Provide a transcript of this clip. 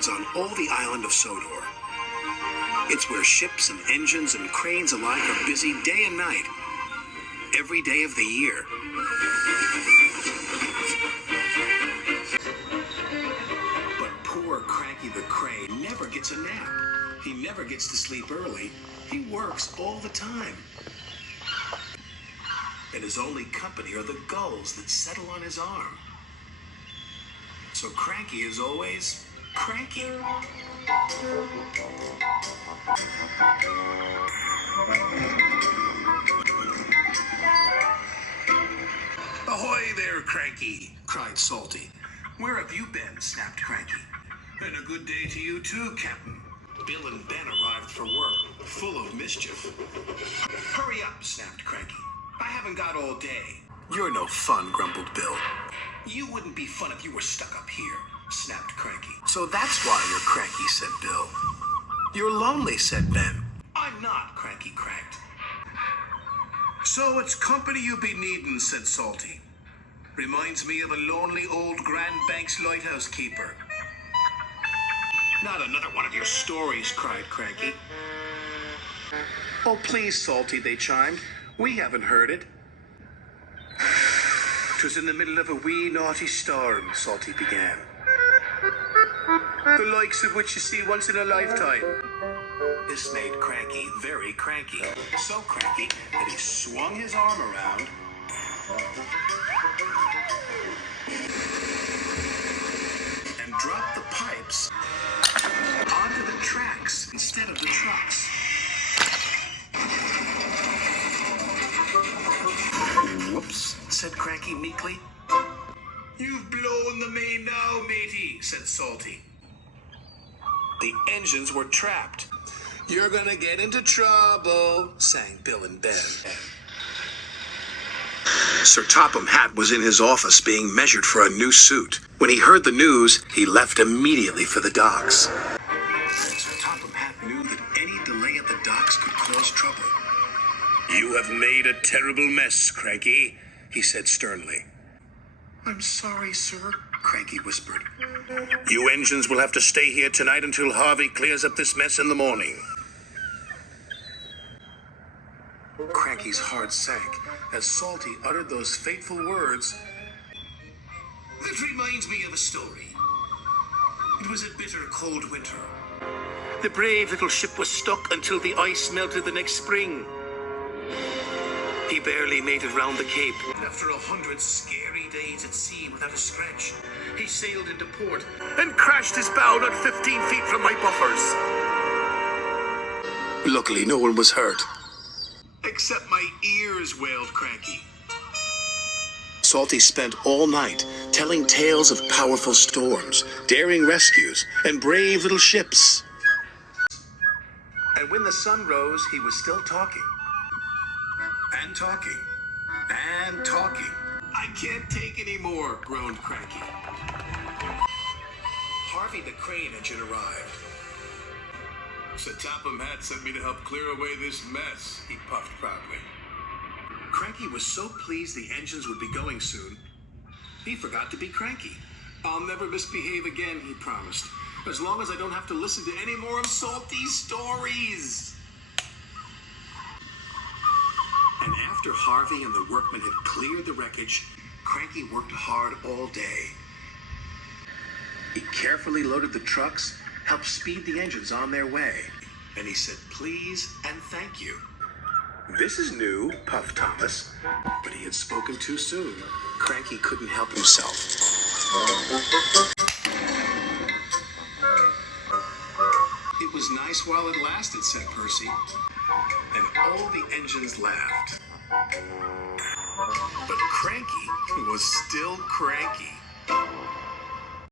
shipyards on all the island of Sodor. It's where ships and engines and cranes alike are busy day and night, every day of the year. But poor Cranky the Crane never gets a nap. He never gets to sleep early. He works all the time. And his only company are the gulls that settle on his arm. So Cranky is always cranky. Ahoy there, Cranky, cried Salty. Where have you been? Snapped Cranky. And a good day to you too, Captain. Bill and Ben arrived for work, full of mischief. Hurry up, snapped Cranky. I haven't got all day. You're no fun, grumbled Bill. You wouldn't be fun if you were stuck up here, snapped Cranky. So that's why you're cranky, said Bill. You're lonely, said Ben. I'm not, Cranky cracked. So it's company you be needin', said Salty. Reminds me of a lonely old Grand Banks lighthouse keeper. Not another one of your stories, cried Cranky. Oh, please, Salty, they chimed. We haven't heard it. 'Twas in the middle of a wee naughty storm, Salty began. The likes of which you see once in a lifetime. This made Cranky very cranky. So cranky that he swung his arm around and dropped the pipes onto the tracks instead of the trucks. Whoops, said Cranky meekly. You've blown the main now, matey, said Salty. The engines were trapped. You're gonna get into trouble, sang Bill and Ben. Sir Topham Hatt was in his office being measured for a new suit. When he heard the news, he left immediately for the docks. Sir Topham Hatt knew that any delay at the docks could cause trouble. You have made a terrible mess, Cranky, he said sternly. I'm sorry, sir, Cranky whispered. You engines will have to stay here tonight until Harvey clears up this mess in the morning. Cranky's heart sank as Salty uttered those fateful words. That reminds me of a story. It was a bitter cold winter. The brave little ship was stuck until the ice melted the next spring. He barely made it round the Cape. After 100 scary days at sea without a scratch, he sailed into port and crashed his bow not 15 feet from my buffers. Luckily, no one was hurt. Except my ears, wailed Cranky. Salty spent all night telling tales of powerful storms, daring rescues, and brave little ships. And when the sun rose, he was still talking. And talking. And talking. I can't take any more, groaned Cranky. Harvey the crane engine arrived. Sir Topham Hatt sent me to help clear away this mess, he puffed proudly. Cranky was so pleased the engines would be going soon, he forgot to be cranky. I'll never misbehave again, he promised, as long as I don't have to listen to any more of Salty's stories. And after Harvey and the workmen had cleared the wreckage, Cranky worked hard all day. He carefully loaded the trucks, helped speed the engines on their way, and he said please and thank you. This is new, puffed Thomas, but he had spoken too soon. Cranky couldn't help himself. It was nice while it lasted, said Percy, and all the engines laughed. But Cranky was still cranky.